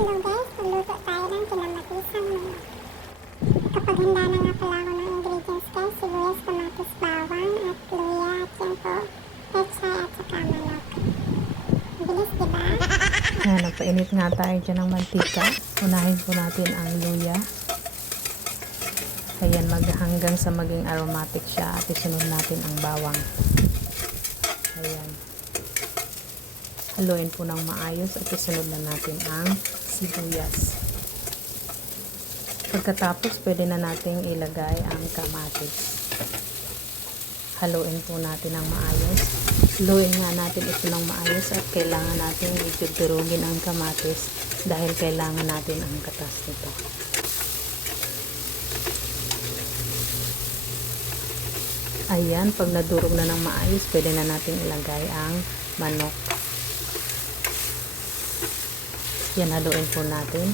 Hello guys, magluto tayo ng kinamatisang manok. Kapag handa na nga pala ako ng ingredients guys, sibuyas, kamatis, bawang, at luya, at yan po, pechay at saka manok. Bilis diba? Ayan, nagpainit nga tayo dyan ng mantika. Unahin po natin ang luya. Ayan, hanggang sa maging aromatic siya at isunod natin ang bawang. Ayan. Haluin po ng maayos at isunod na natin ang sibuyas. Pagkatapos, pwede na nating ilagay ang kamatis. Haluin po natin ng maayos. Haluin nga natin ito ng maayos at kailangan natin durugin ang kamatis dahil kailangan natin ang katas nito. Ayan, pag nadurog na ng maayos, pwede na natin ilagay ang manok. Yan, haluin po natin.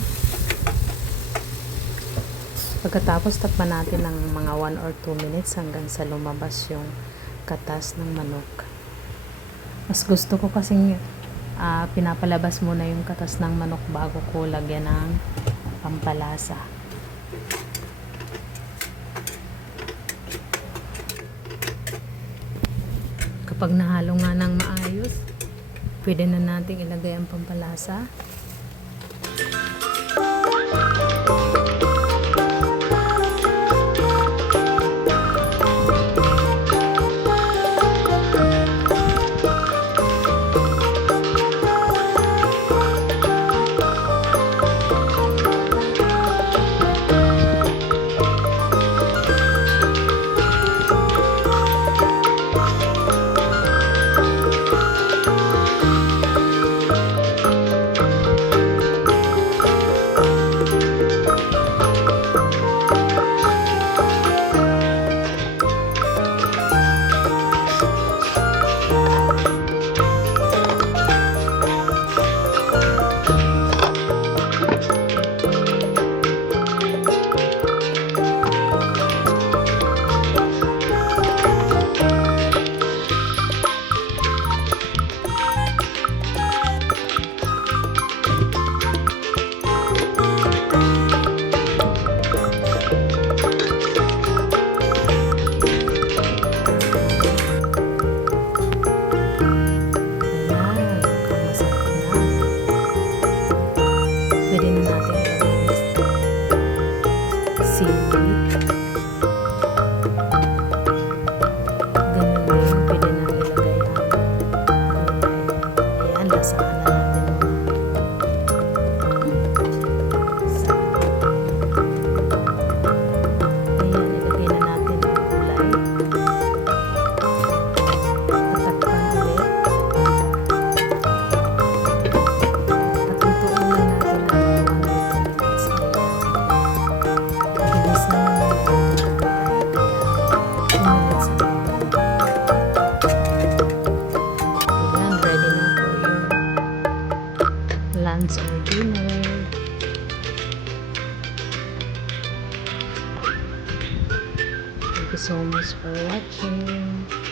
Pagkatapos, takpan natin ng mga 1 or 2 minutes hanggang sa lumabas yung katas ng manok. Mas gusto ko kasing ah, pinapalabas muna yung katas ng manok bago ko lagyan ng pampalasa. Kapag nahalo nga ng maayos, pwede na nating ilagay ang pampalasa. Amazon. You so much for watching.